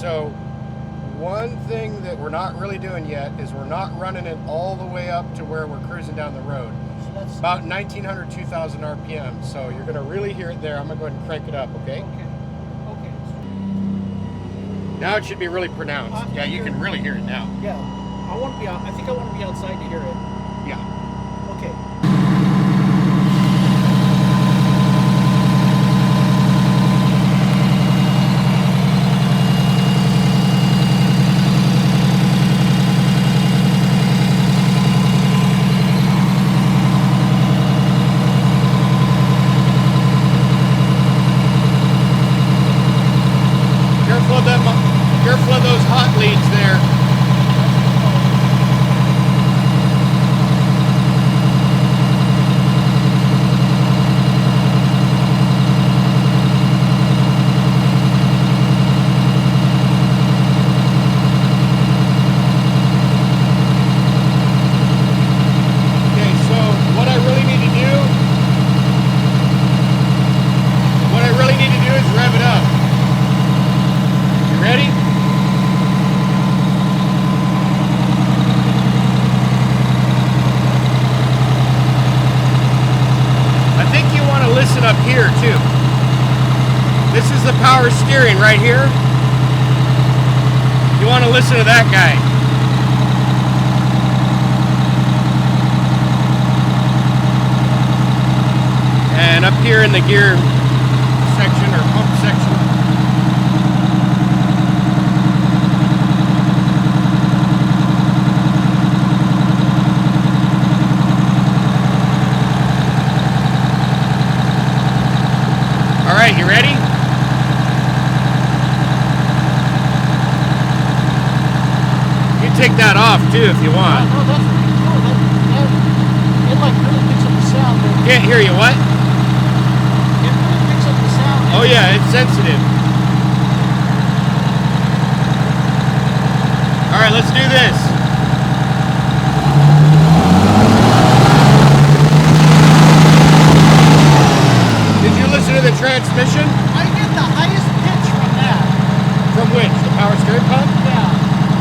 So one thing that we're not really doing yet is we're not running it all the way up to where we're cruising down the road. So that's about 1900, 2000 RPM. So you're gonna really hear it there. I'm gonna go ahead and crank it up, okay? Okay. Now it should be really pronounced. Yeah, you can really hear it now. Yeah. I think I want to be outside to hear it. Yeah. Okay. Careful of those hot leads there. Okay, so what I really need to do is rev it up. You ready? Listen up here too. This is the power steering right here. You want to listen to that guy. And up here in the gear section or pump section. All right, you ready? You take that off too if you want. No, that's pretty cool. It like really picks up the sound. Can't hear you, what? It really picks up the sound. Oh yeah, it's sensitive. All right, let's do this. To the transmission? I get the highest pitch from that. From which? The power steering pump? Yeah.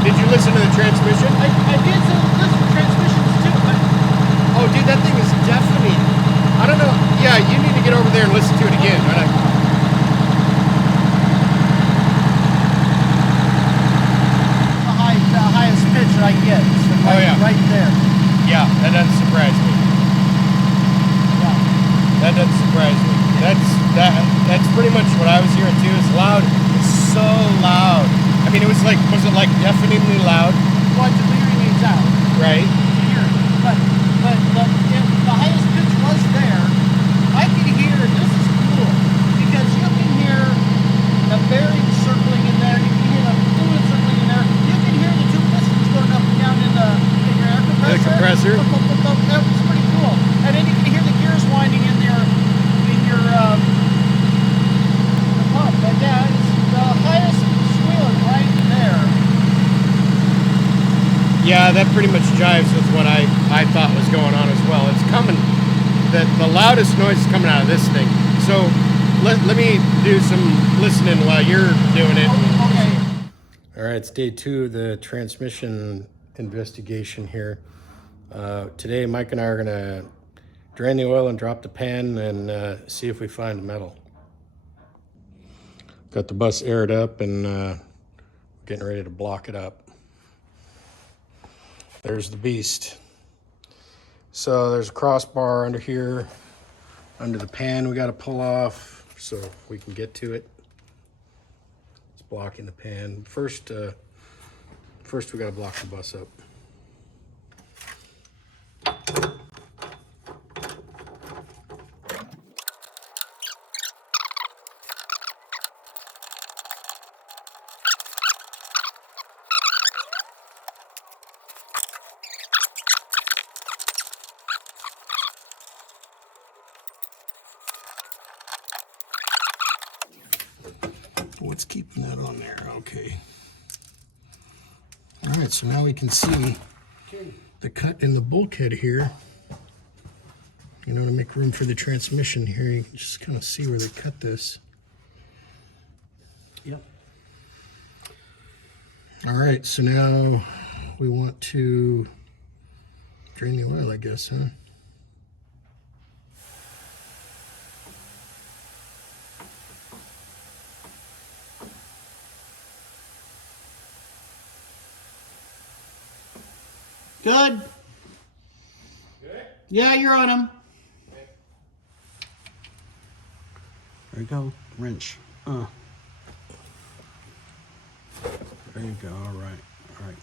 Did you listen to the transmission? I did listen to transmissions too, but... Oh, dude, that thing is deafening. I don't know. Yeah, you need to get over there and listen to it again. Right? The highest pitch I get is right there. Yeah, that doesn't surprise me. Yeah. That doesn't surprise me. That's pretty much what I was hearing too. It's loud. It's so loud. I mean, was it like deafeningly loud? Well, the hearing aids out. Right. But the highest pitch was there. I could hear, this is cool, because you can hear the bearing circling in there, you can hear the fluid circling in there, you can hear the two pistons going up and down in your air compressor. The compressor. That was pretty cool. And then you can hear the gears winding in there. The pump, but yeah, it's the highest squealing right there. Yeah, that pretty much jives with what I thought was going on as well. It's coming, the loudest noise is coming out of this thing. So let me do some listening while you're doing it. Okay. All right, it's day 2 of the transmission investigation here. Today, Mike and I are gonna drain the oil and drop the pan and see if we find metal. Got the bus aired up and getting ready to block it up. There's the beast. So there's a crossbar under here, under the pan we got to pull off so we can get to it. It's blocking the pan. First we got to block the bus up. What's keeping that on there? Okay. All right, so now we can see the cut in the bulkhead here. You know, to make room for the transmission here, you can just kind of see where they cut this. Yep. All right, so now we want to drain the oil, I guess, huh? Good. Good? Yeah, you're on him. Okay. There you go. Wrench. There you go. All right. All right.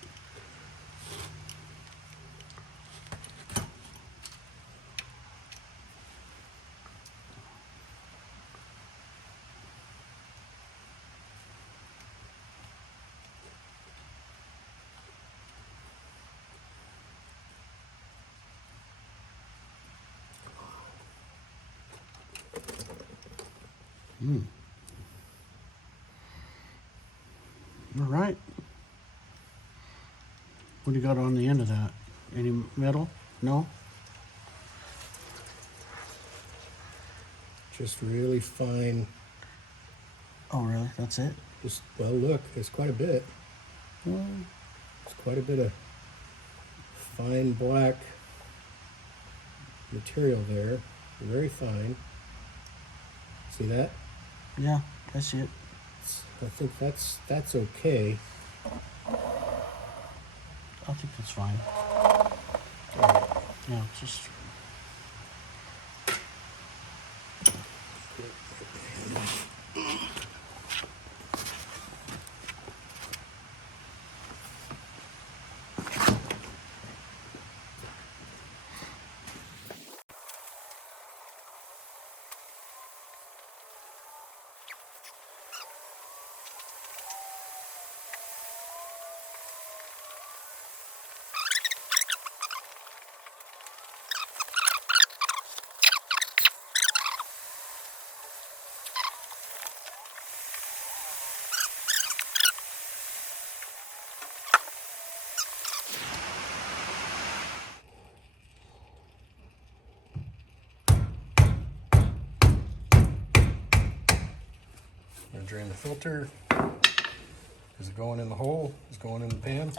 All right. What do you got on the end of that? Any metal? No? Just really fine. Oh, really? That's it? Just, well, look, there's quite a bit. There's quite a bit of fine black material there. Very fine. See that? Yeah, I see it. I think that's okay. I think that's fine. Yeah, just... Gonna drain the filter. Is it going in the hole? Is it going in the pan?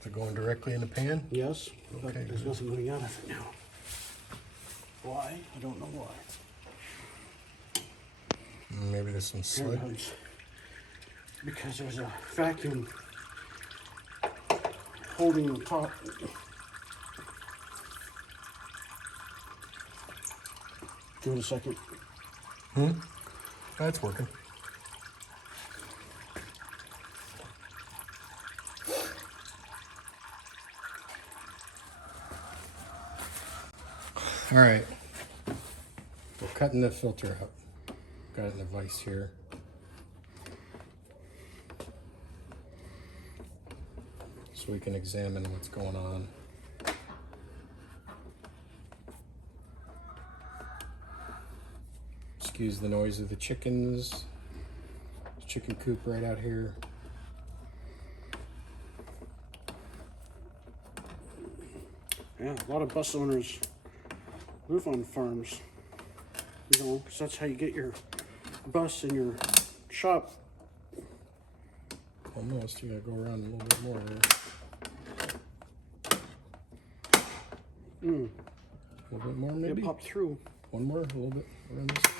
Is it going directly in the pan? Yes. But Okay, there's good. nothing going out of it now. Why? I don't know why. Maybe there's some sludge. Because there's a vacuum holding the top. Give it a second. That's working. All right. We're cutting the filter up. Got it in the vise here. So we can examine what's going on. Excuse the noise of the chickens. Chicken coop right out here. Yeah, a lot of bus owners live on farms. You know, because that's how you get your bus and your shop. Almost. You gotta go around a little bit more there. A little bit more, maybe? It popped through. One more, a little bit around this way.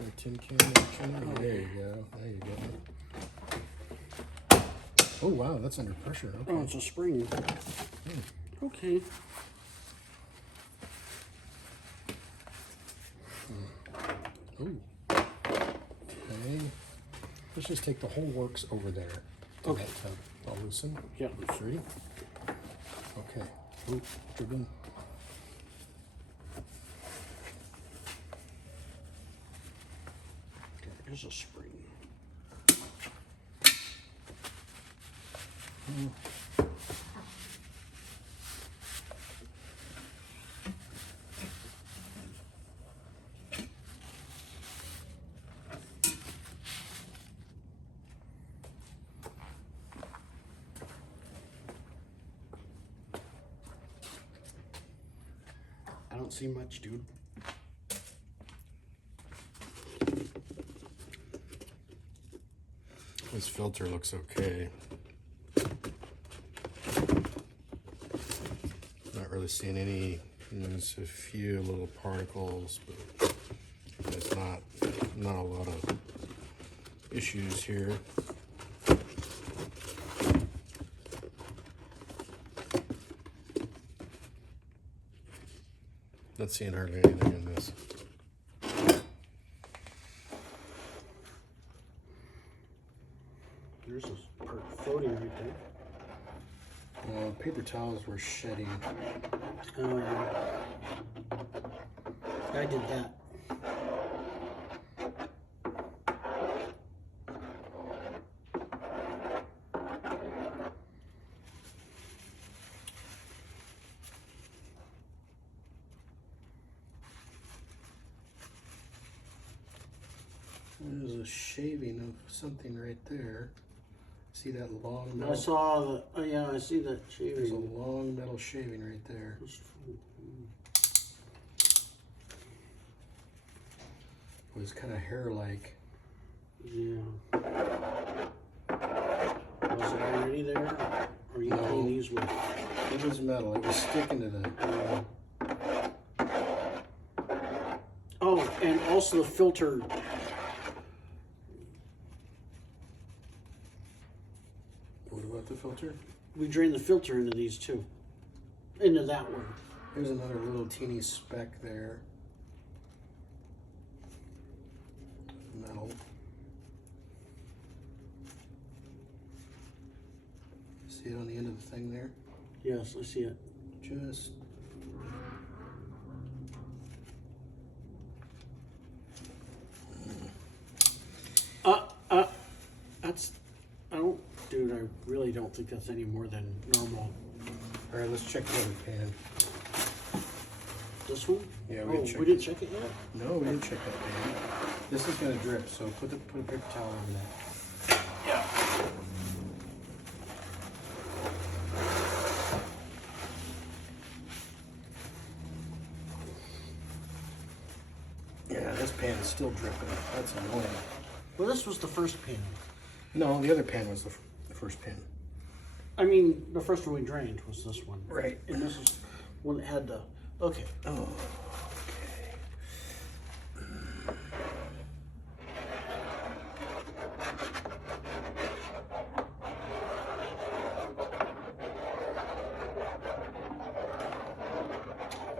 Or a tin can action. Oh, there you go. There you go. Oh wow, that's under pressure. Okay. Oh, it's a spring. Okay. Ooh. Okay. Let's just take the whole works over there. Okay. I'll loosen. Yeah. Ready? Okay. Ooh, dribbling. There's a spring. I don't see much, dude. This filter looks okay. Not really seeing any, there's a few little particles, but it's not a lot of issues here. Not seeing hardly anything in this. There's a part floating right there. Paper towels were shedding. Oh, yeah. I did that. There's a shaving of something right there. See that long metal? I saw the, oh yeah, I see that There's a shaving. long metal shaving right there. It was kind of hair-like. Yeah. Was it already there? Or you clean these with? It was metal. It was sticking to the... Oh, and also the filter. What about the filter? We drain the filter into these too. Into that one. There's another little teeny speck there. Metal. See it on the end of the thing there? Yes, I see it. Just... That's, dude, I really don't think that's any more than normal. All right, let's check the other pan. This one? Yeah, we checked didn't check it yet? No, we didn't check that pan. This is gonna drip, so put a paper towel over that. Yeah. Yeah, this pan is still dripping. That's annoying. Well, this was the first pan. No, the other pan was the first pan. I mean, the first one we drained was this one. Right. And this is one that had the, okay. Oh, okay.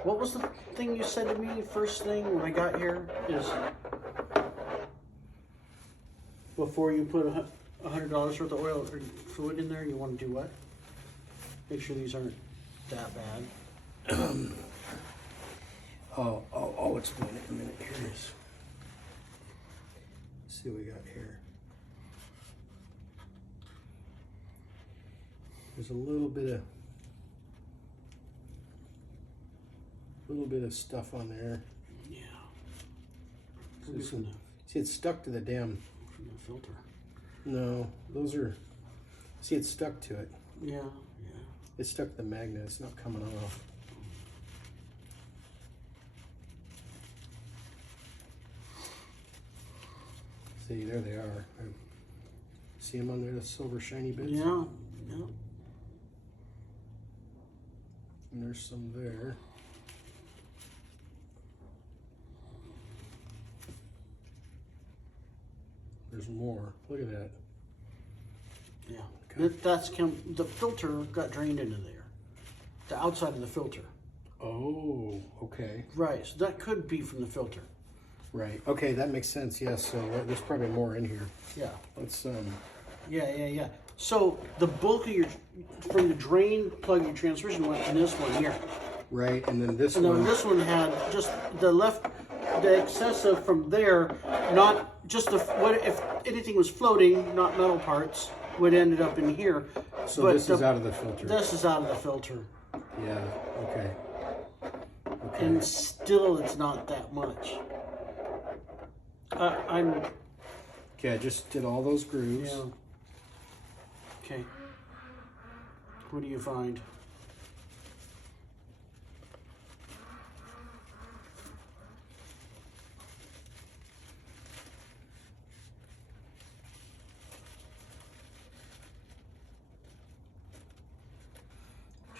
What was the thing you said to me first thing when I got here is before you put $100 worth of oil or fluid in there, you want to do what? Make sure these aren't that bad. I'll explain it in a minute. Here it is. Let's see what we got here. There's a little bit of stuff on there. Yeah. See, it's stuck to the damn. From the filter. No, those are. See, it's stuck to it. Yeah, yeah. It's stuck to the magnet. It's not coming off. See, there they are. See them on there, the silver shiny bits? Yeah, yeah. And there's some there. There's more. Look at that. Yeah. Okay. The filter got drained into there. The outside of the filter. Oh, okay. Right, so that could be from the filter. Right. Okay, that makes sense. Yes. So there's probably more in here. Yeah. Let's Yeah. So the bulk of from the drain plug your transmission went in this one here. right, and then this And then one. this one had just the excessive from there, not just what if anything was floating, not metal parts, would ended up in here. So But this is out of the filter. This is out of the filter. Yeah. Okay. Okay. And still it's not that much. Okay, I just did all those grooves. Yeah. Okay. What do you find?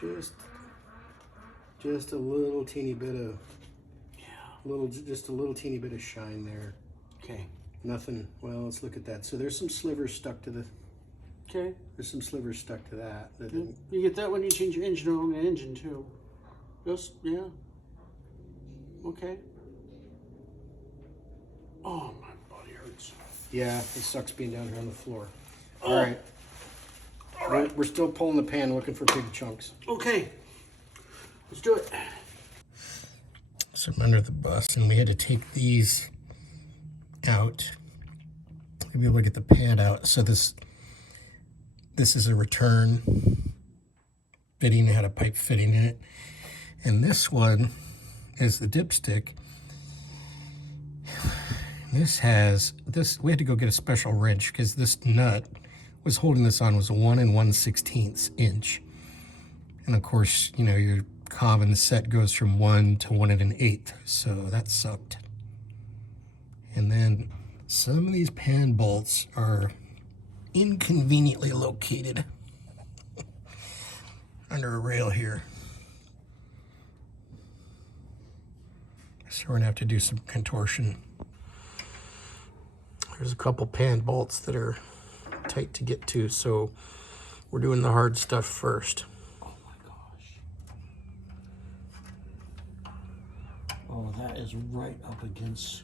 Just a little teeny bit of, just a little teeny bit of shine there. Okay. Nothing. Well, let's look at that. So there's some slivers stuck to the. Okay. There's some slivers stuck to that. You get that when you change your engine oil on the engine too. Just yeah. Okay. Oh, my body hurts. Yeah, it sucks being down here on the floor. All right. We're still pulling the pan, looking for big chunks. Okay. Let's do it. So I'm under the bus, and we had to take these out to be able to get the pad out. So this is a return fitting. It had a pipe fitting in it, and this one is the dipstick. This has this. We had to go get a special wrench because this nut was holding this on was a 1 1/16 inch, and of course, you know, your common set goes from 1 to 1 1/8, so that sucked. And then some of these pan bolts are inconveniently located under a rail here. So we're gonna have to do some contortion. There's a couple pan bolts that are tight to get to, so we're doing the hard stuff first. Oh my gosh. Oh, that is right up against.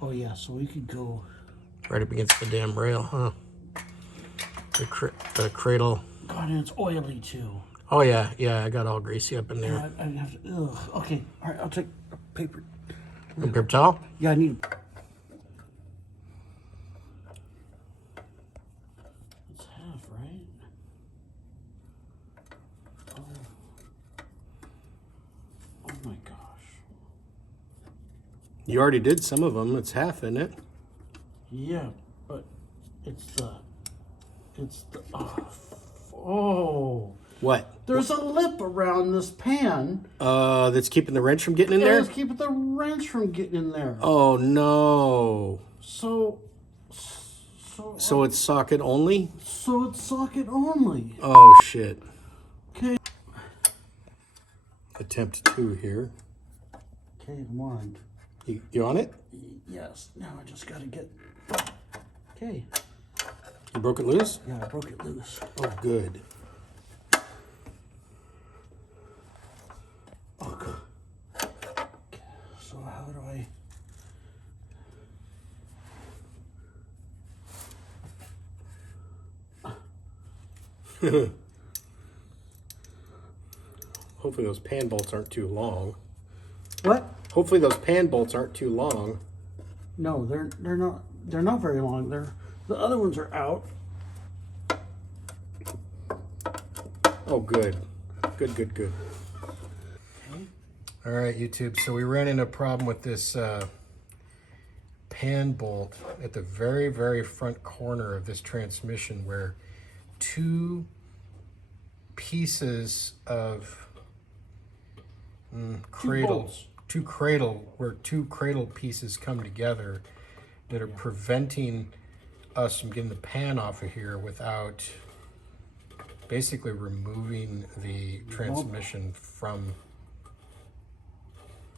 Oh yeah, so we could go Right up against the damn rail, huh? The cradle. God, and it's oily too. Oh yeah, I got all greasy up in there. I have to. Ugh. Okay, all right. I'll take a paper. A paper towel? Yeah, I need. It's half, right? Oh my gosh. You already did some of them. It's half, isn't it? Yeah, but it's the. Oh. What? There's a lip around this pan. That's keeping the wrench from getting in there? It's keeping the wrench from getting in there. Oh no. So it's socket only? So it's socket only. Oh shit. Okay. Attempt 2 here. Okay, come on. You on it? Yes. Now I just gotta get. Okay. You broke it loose? Yeah, I broke it loose. Oh, good. Oh, good. Okay, so how do I? Hopefully those pan bolts aren't too long. What? Hopefully those pan bolts aren't too long. No, they're not. They're not very long. The other ones are out. Oh, good. Good. Okay. All right, YouTube. So we ran into a problem with this pan bolt at the very, very front corner of this transmission where two pieces of cradle pieces come together that are preventing us from getting the pan off of here without basically removing the transmission from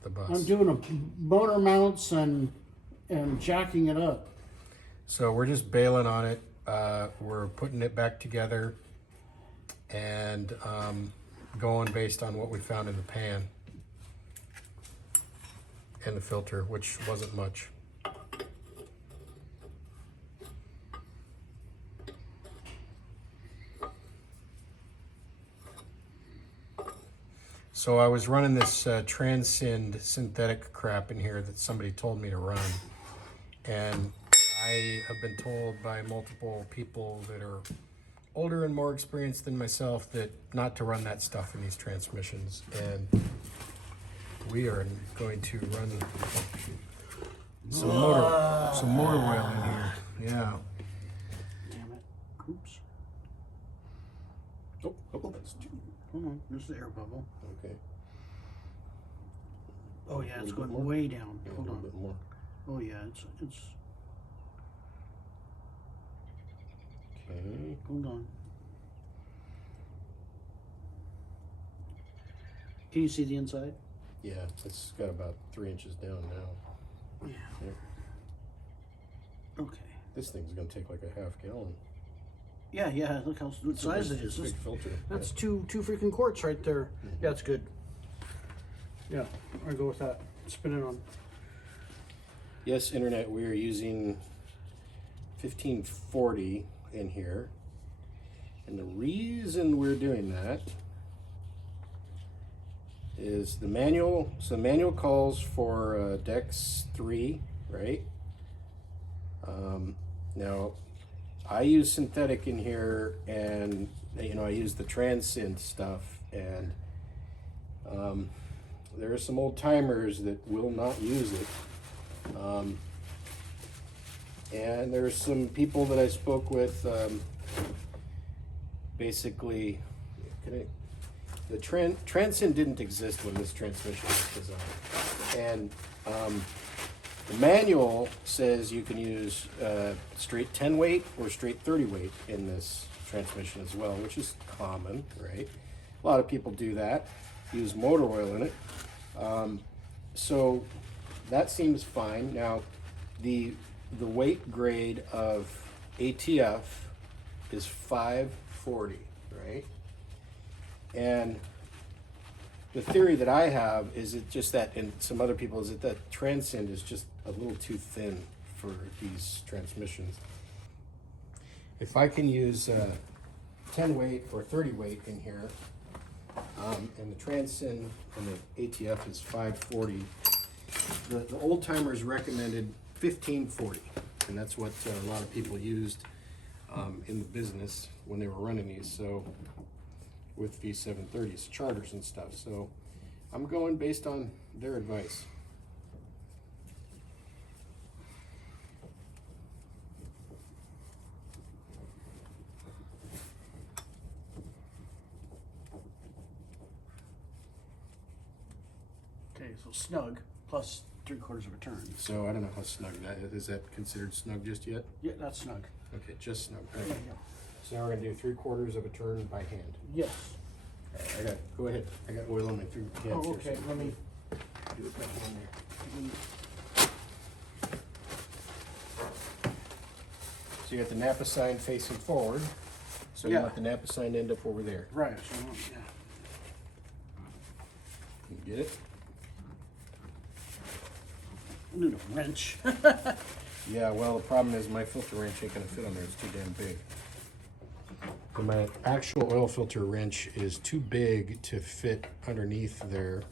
the bus. I'm doing a motor mounts and jacking it up. So we're just bailing on it. We're putting it back together and going based on what we found in the pan and the filter, which wasn't much. So I was running this Transcend synthetic crap in here that somebody told me to run. And I have been told by multiple people that are older and more experienced than myself that not to run that stuff in these transmissions. And we are going to run some motor oil in here. Yeah. Damn it. Oops. Oh, that's too. Hold on. There's the air bubble. Okay. Oh yeah, it's going way down. Yeah, Hold a on. little bit more. Oh yeah, it's. Okay. Hold on. Can you see the inside? Yeah, it's got about 3 inches down now. Yeah. Yep. Okay. This thing's gonna take like a half gallon. Yeah. Look how what size it is. Big filter. That's two freaking quarts right there. Yeah, it's good. Yeah, I go with that. Spin it on. Yes, internet. We are using 1540 in here, and the reason we're doing that is the manual. So the manual calls for Dex 3, right? Now, I use synthetic in here, and you know I use the Transcend stuff, and there are some old timers that will not use it, and there's some people that I spoke with. Basically, the Transcend didn't exist when this transmission was designed, and the manual says you can use straight 10 weight or straight 30 weight in this transmission as well, which is common, right? A lot of people do that, use motor oil in it. So that seems fine. Now, the weight grade of ATF is 540, right? And the theory that I have is it just that, and some other people, is that Transcend is just a little too thin for these transmissions. If I can use 10 weight or 30 weight in here, and the Transcend and the ATF is 540, the old timers recommended 1540, and that's what a lot of people used in the business when they were running these. So with V730s, charters and stuff. So I'm going based on their advice. Okay, so snug plus 3/4 of a turn. So I don't know how snug that is. Is that considered snug just yet? Yeah, that's snug. Okay, just snug. All right. Yeah. So now we're gonna do 3/4 of a turn by hand. Yes. All right, go ahead. I got oil on my hands Oh, here, okay. so Let me. do it back on there. So you got the Napa sign facing forward. So you Yeah. want the Napa sign to end up over there. Right. So yeah. You get it? I need a wrench. Yeah, well, the problem is my filter wrench ain't gonna fit on there. It's too damn big. And my actual oil filter wrench is too big to fit underneath there.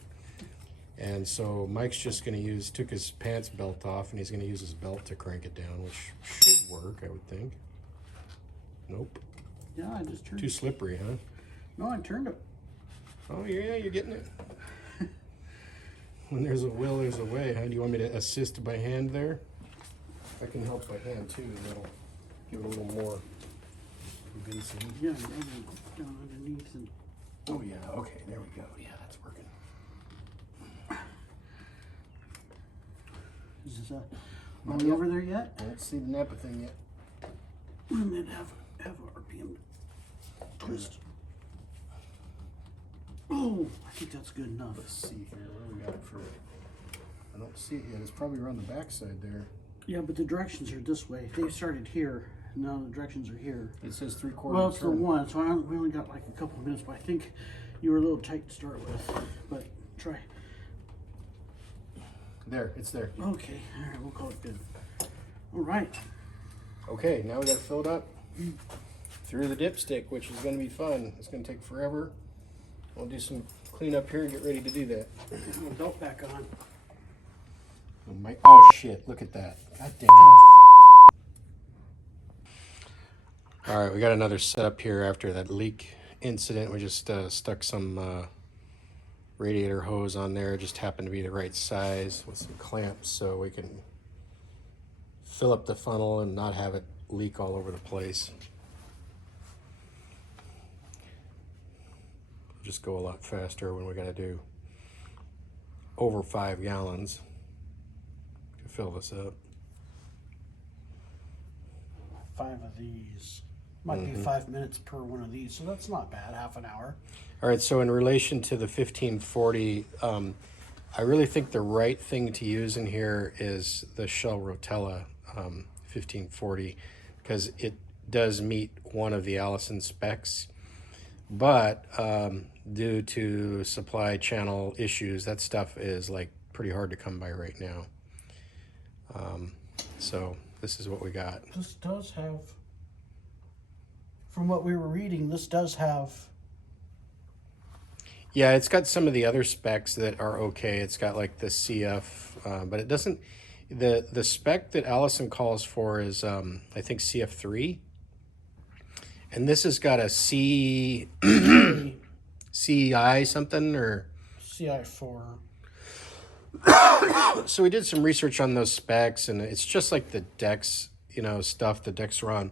And so Mike's just gonna took his pants belt off, and he's gonna use his belt to crank it down, which should work, I would think. Nope. Yeah, I just turned. Too slippery, huh? No, I turned it. Oh, yeah, you're getting it. When there's a will, there's a way, huh? Do you want me to assist by hand there? I can help by hand too, and that'll give it a little more convincing. Yeah, maybe down underneath and. Oh yeah, okay, there we go. Yeah, that's working. Is this are we over there yet? I don't see the Napa thing yet. And then have a RPM twist. Oh, I think that's good enough. Let's see here, where we got it for? I don't see it yet. It's probably around the backside there. Yeah, but the directions are this way. They started here. Now the directions are here. It says 3/4. Well, it's the one, so we only got like a couple of minutes, but I think you were a little tight to start with. But try. There, it's there. Okay, all right, we'll call it good. All right. Okay, now we gotta fill it up through the dipstick, which is gonna be fun. It's gonna take forever. We'll do some cleanup here and get ready to do that. My belt back on. Oh shit, look at that. God damn it. All right, we got another setup here after that leak incident. We just stuck some radiator hose on there. It just happened to be the right size with some clamps so we can fill up the funnel and not have it leak all over the place. Just go a lot faster when we gotta do over 5 gallons to fill this up. 5 of these. Might be 5 minutes per one of these, so that's not bad, half an hour. All right, so in relation to the 1540, I really think the right thing to use in here is the Shell Rotella 1540, because it does meet one of the Allison specs, but due to supply channel issues, that stuff is like pretty hard to come by right now. So this is what we got. This does have, from what we were reading, this does have. Yeah, it's got some of the other specs that are okay. It's got like the CF, but it doesn't. The spec that Allison calls for is I think CF3, and this has got a CI something or CI4. So we did some research on those specs, and it's just like the Dex, stuff, the Dexron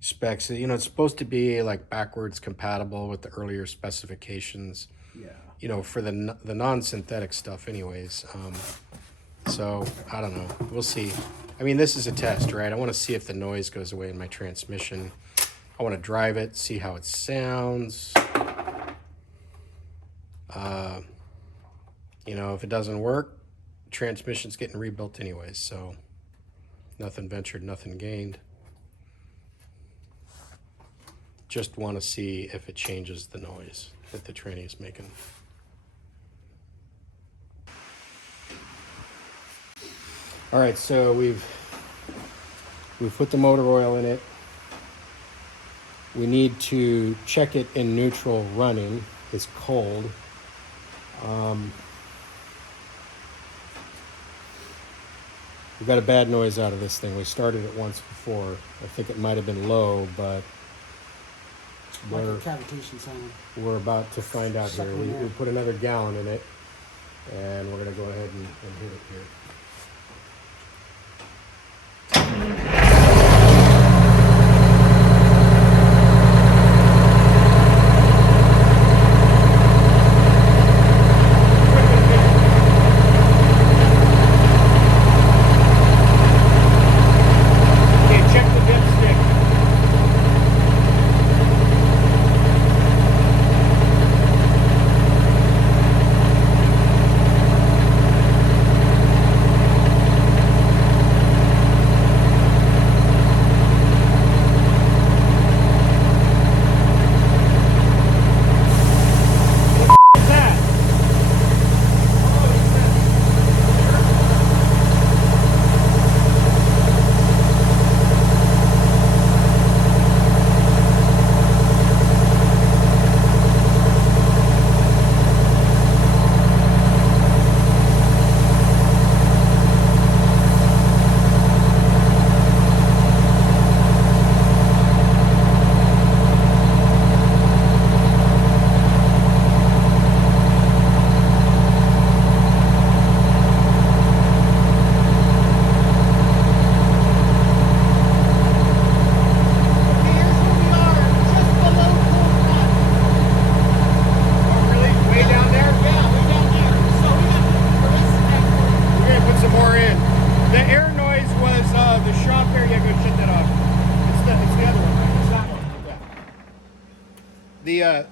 specs. It's supposed to be like backwards compatible with the earlier specifications. Yeah. For the non-synthetic stuff, anyways. So I don't know. We'll see. I mean, this is a test, right? I want to see if the noise goes away in my transmission. I want to drive it, see how it sounds. If it doesn't work, transmission's getting rebuilt anyways, so nothing ventured, nothing gained. Just want to see if it changes the noise that the tranny is making. All right, so we've put the motor oil in it. We need to check it in neutral running. It's cold. We got a bad noise out of this thing. We started it once before. I think it might have been low, but Like a cavitation sound. we're about to find out here. We put another gallon in it, and we're going to go ahead and hit it here.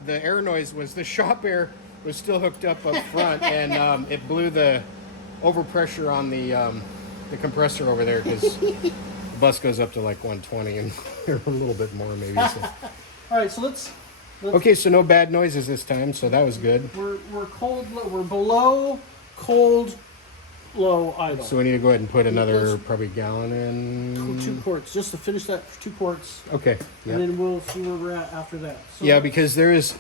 The air noise was the shop air was still hooked up front, and it blew the overpressure on the compressor over there, because the bus goes up to like 120 and a little bit more maybe. So. All right, so let's. Okay, so no bad noises this time, so that was good. We're cold. We're below cold, low idle. So we need to go ahead and put another probably gallon in. 2 quarts, just to finish that 2 quarts. Okay. And then we'll see where we're at after that. So yeah, because there is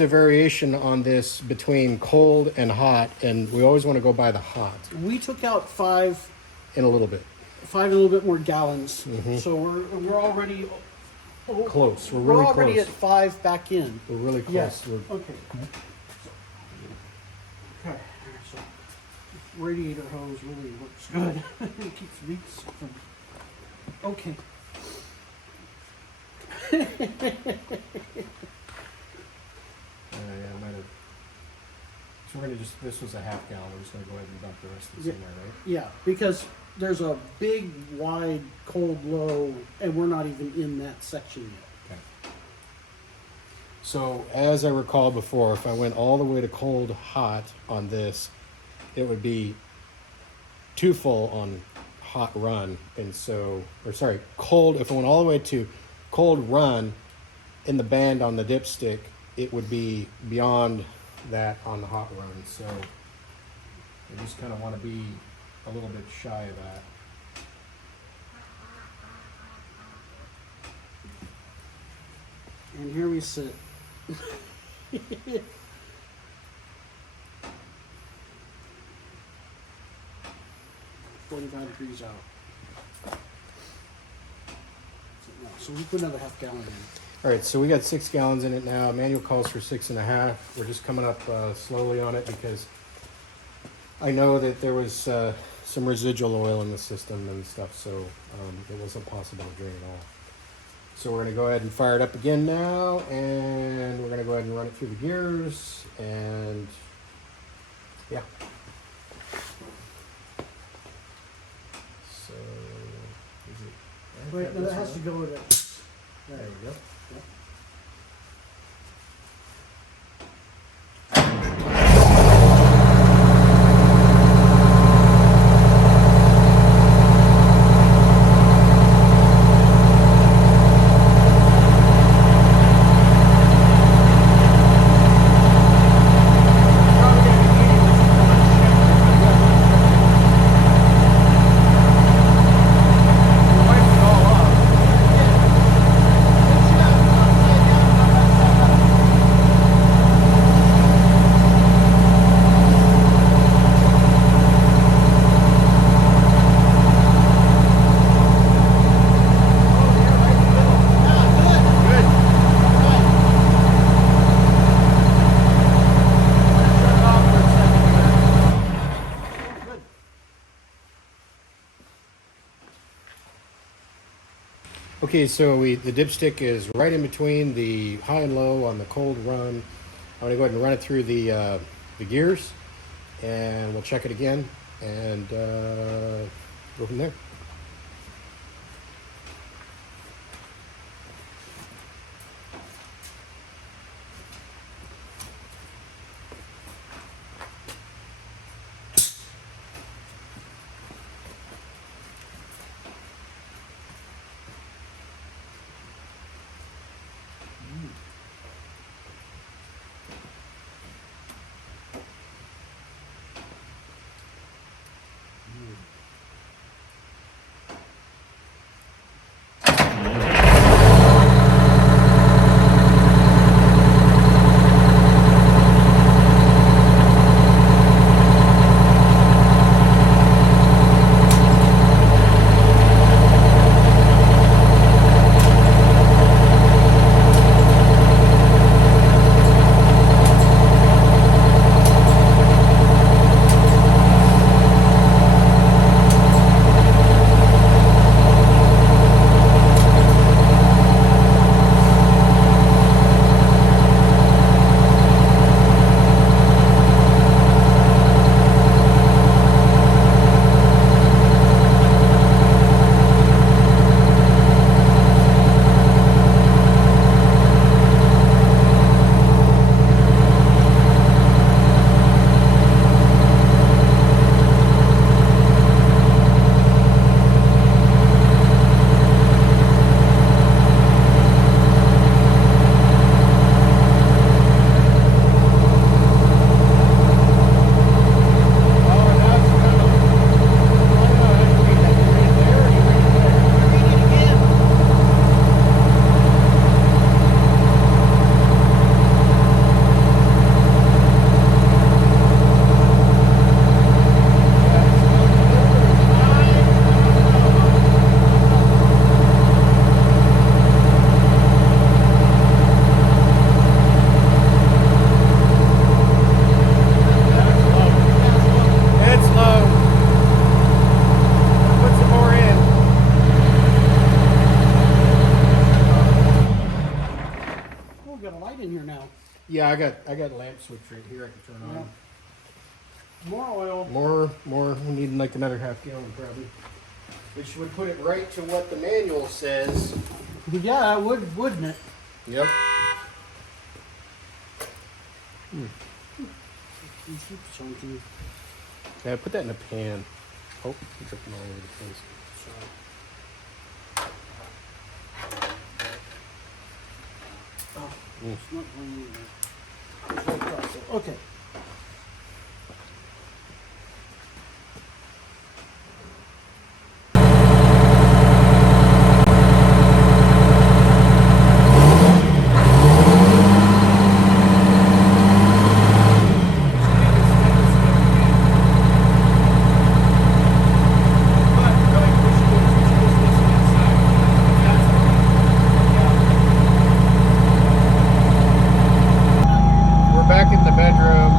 a variation on this between cold and hot, and we always want to go by the hot. We took out 5 in a little bit. 5 and a little bit more gallons. So we're already close. We're really already close. at 5 back in. We're really close. Yes. Okay. Okay. So radiator hose really works good. It keeps leaks from. Okay. Yeah, might have. So we're gonna this was a half gallon. We're just gonna go ahead and dump the rest of this in there, right? Yeah, because there's a big, wide, cold, low, and we're not even in that section yet. Okay. So as I recall before, if I went all the way to cold hot on this, it would be too full on hot run. And so, or sorry, cold, if I went all the way to cold run in the band on the dipstick, it would be beyond that on the hot run. So I just kind of want to be a little bit shy of that. And here we sit. 45 degrees out. So we put another half gallon in. All right, so we got 6 gallons in it now. Manual calls for 6.5. We're just coming up slowly on it because I know that there was some residual oil in the system and stuff, so it wasn't possible to drain it all. So we're gonna go ahead and fire it up again now, and we're gonna go ahead and run it through the gears, and yeah. So, is it? Wait, no, that has to go with it. There you go. Okay, so the dipstick is right in between the high and low on the cold run. I'm gonna go ahead and run it through the gears, and we'll check it again and go from there. Yeah, I got a lamp switch right here I can turn on. More oil. More. We need like another half gallon probably. Which would put it right to what the manual says. Yeah, it would, wouldn't it? Yep. Chunky. Yeah, put that in a pan. Oh, you're dripping all over the place. It's not going in. Okay. We're back in the bedroom.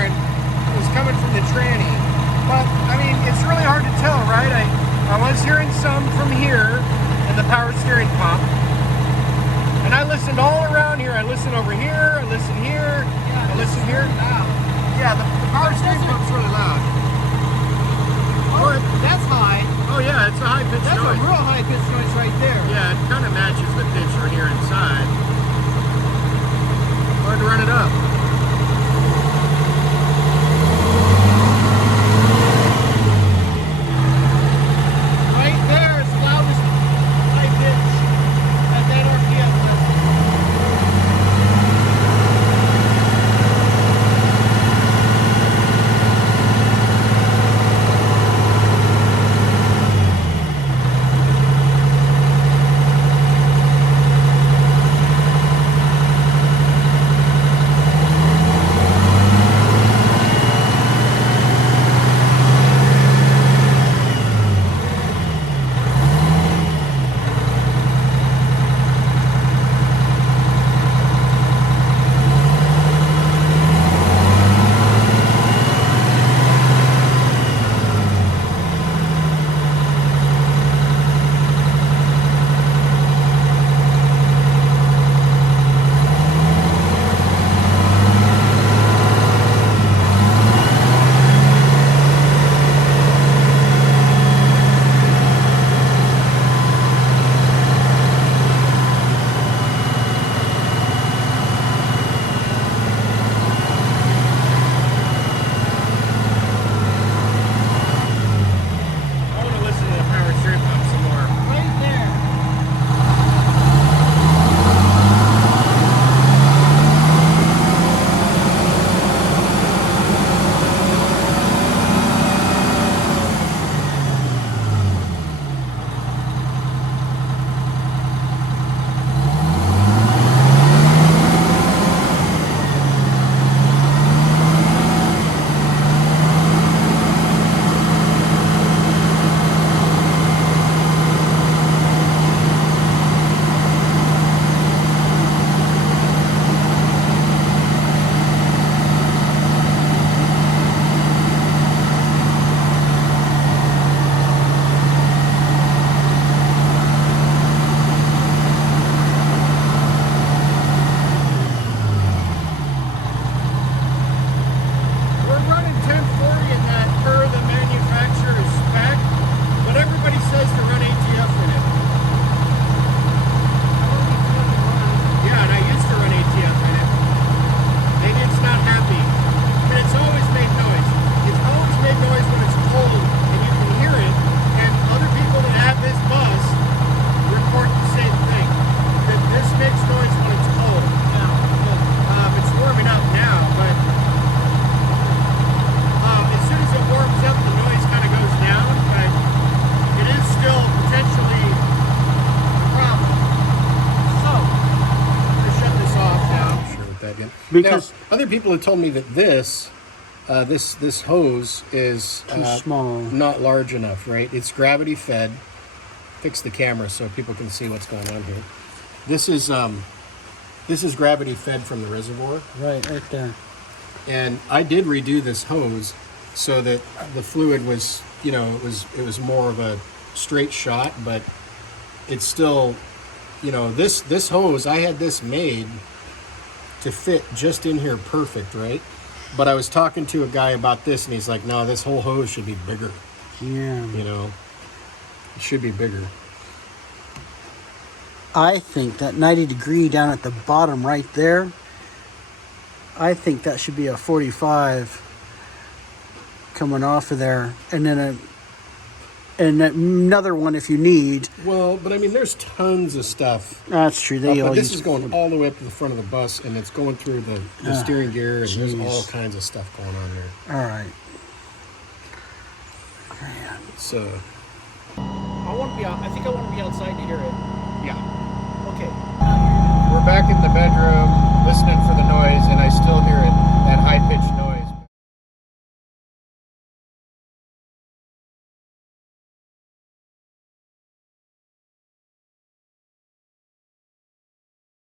steering, it was coming from the tranny. But, I mean, it's really hard to tell, right? I was hearing some from here in the power steering pump. And I listened all around here. I listened over here, I listened here, I listened here. Yeah, the power steering pump's really loud. Oh, that's high. Oh yeah, it's a high pitch That's noise. a real high pitch noise right there. Yeah, it kind of matches the pitch right here inside. Hard to run it up. Right there is the loudest high pitch at that RPM level. I want to listen to the power steering pump some more. Right there. We're running 1040 in that per the manufacturer's spec, but everybody says to run ATF in it. Yeah, and I used to run ATF in it. And it's not happy. And it's always made noise. It's always made noise when it's cold and you can hear it. And other people that have this bus report the same thing. That this makes noise when it's cold. It's warming up now, but as soon as it warms up, the noise kind of goes down, but it is still potentially a problem. So, I'm going to shut this off now. Sure with that again. Because- now, other people have told me that this hose is Too small. not large enough, right? It's gravity fed. Fix the camera so people can see what's going on here. This is gravity fed from the reservoir. Right there. And I did redo this hose so that the fluid was, you know, it was more of a straight shot, but it's still, you know, this hose, I had this made to fit just in here perfect, right? But I was talking to a guy about this and he's like, no, this whole hose should be bigger, Yeah. you know, it should be bigger. I think that 90 degree down at the bottom right there, I think that should be a 45 coming off of there, and then another one if you need. Well, but I mean, there's tons of stuff. That's true. They all But this use is going all the way up to the front of the bus, and it's going through the steering gear, and there's jeez. all kinds of stuff going on there. All right. So, I think I want to be outside to hear it. yeah. Okay. We're back in the bedroom listening for the noise, and I still hear it, that high-pitched